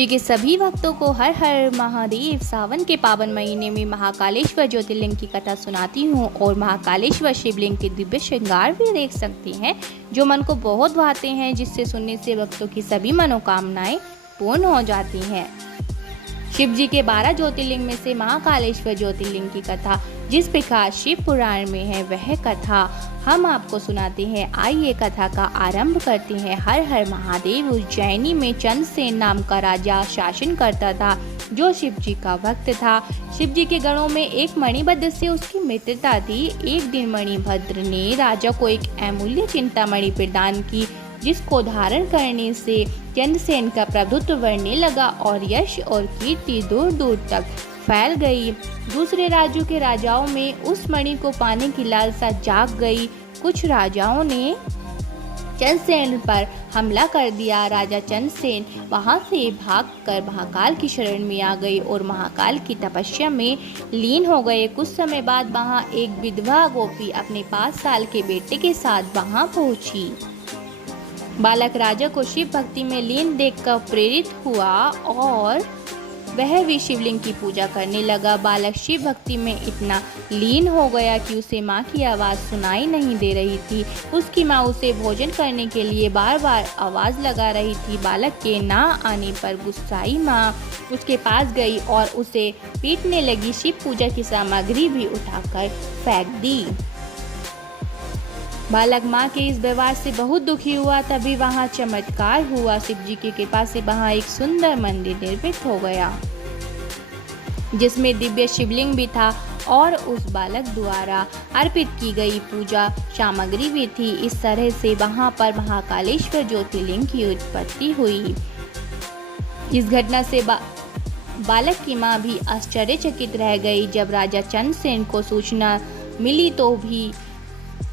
जी के सभी भक्तों को हर हर महादेव। सावन के पावन महीने में महाकालेश्वर ज्योतिर्लिंग की कथा सुनाती हूँ और महाकालेश्वर शिवलिंग के दिव्य श्रृंगार भी देख सकते हैं जो मन को बहुत भाते हैं, जिससे सुनने से भक्तों की सभी मनोकामनाएं पूर्ण हो जाती हैं। शिव जी के 12 ज्योतिर्लिंग में से महाकालेश्वर ज्योतिर्लिंग की कथा जिस प्रकार शिव पुराण में है, वह कथा हम आपको सुनाते हैं। आइए कथा का आरंभ करते हैं। हर हर महादेव। उज्जैनी में चंद्रसेन नाम का राजा शासन करता था, जो शिव जी का भक्त था। शिव जी के गणों में एक मणिभद्र से उसकी मित्रता थी। एक दिन मणिभद्र ने राजा को एक अमूल्य चिंतामणि प्रदान की, जिसको धारण करने से चंद्रसेन का प्रभुत्व बढ़ने लगा और यश और कीर्ति दूर दूर तक फैल गई। दूसरे राज्यों के राजाओं में उस मणि को पाने की लालसा जाग गई। कुछ राजाओं ने चंद्रसेन पर हमला कर दिया। राजा चंद्रसेन वहां से भागकर महाकाल की शरण में आ गए और महाकाल की तपस्या में लीन हो गए। कुछ समय बाद वहां एक विधवा गोपी अपने 5 साल के बेटे के साथ वहां पहुंची। बालक राजा को शिव भक्ति में लीन देखकर प्रेरित हुआ और वह भी शिवलिंग की पूजा करने लगा। बालक शिव भक्ति में इतना लीन हो गया कि उसे माँ की आवाज़ सुनाई नहीं दे रही थी। उसकी माँ उसे भोजन करने के लिए बार बार आवाज़ लगा रही थी। बालक के ना आने पर गुस्साई माँ उसके पास गई और उसे पीटने लगी। शिव पूजा की सामग्री भी उठाकर फेंक दी। बालक माँ के इस व्यवहार से बहुत दुखी हुआ। तभी वहाँ चमत्कार हुआ। शिव जी की कृपा से वहाँ एक सुंदर मंदिर निर्मित हो गया, जिसमें दिव्य शिवलिंग भी था और उस बालक द्वारा अर्पित की गई पूजा सामग्री भी थी। इस तरह से वहाँ पर महाकालेश्वर ज्योतिर्लिंग की उत्पत्ति हुई। इस घटना से बालक की माँ भी आश्चर्यचकित रह गई। जब राजा चंद्रसेन को सूचना मिली तो भी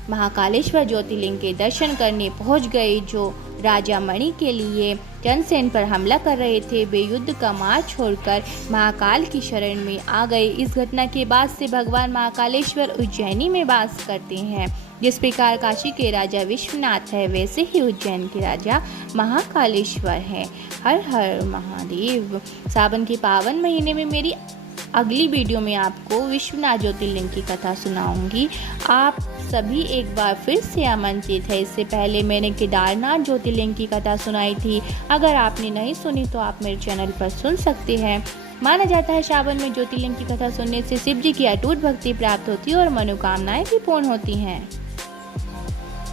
महाकालेश्वर ज्योतिर्लिंग के दर्शन करने पहुंच गए। जो राजा मणि के लिए चंद्रसेन पर हमला कर रहे थे, वे युद्ध का मार्ग छोड़कर महाकाल की शरण में आ गए। इस घटना के बाद से भगवान महाकालेश्वर उज्जैनी में वास करते हैं। जिस प्रकार काशी के राजा विश्वनाथ है, वैसे ही उज्जैन के राजा महाकालेश्वर है। हर हर महादेव। सावन के पावन महीने में मेरी अगली वीडियो में आपको विश्वनाथ ज्योतिर्लिंग की कथा सुनाऊंगी। आप सभी एक बार फिर से आमंत्रित है। इससे पहले मैंने केदारनाथ ज्योतिर्लिंग की कथा सुनाई थी। अगर आपने नहीं सुनी तो आप मेरे चैनल पर सुन सकते हैं। माना जाता है सावन में ज्योतिर्लिंग की कथा सुनने से शिव जी की अटूट भक्ति प्राप्त होती है और मनोकामनाएं भी पूर्ण होती हैं।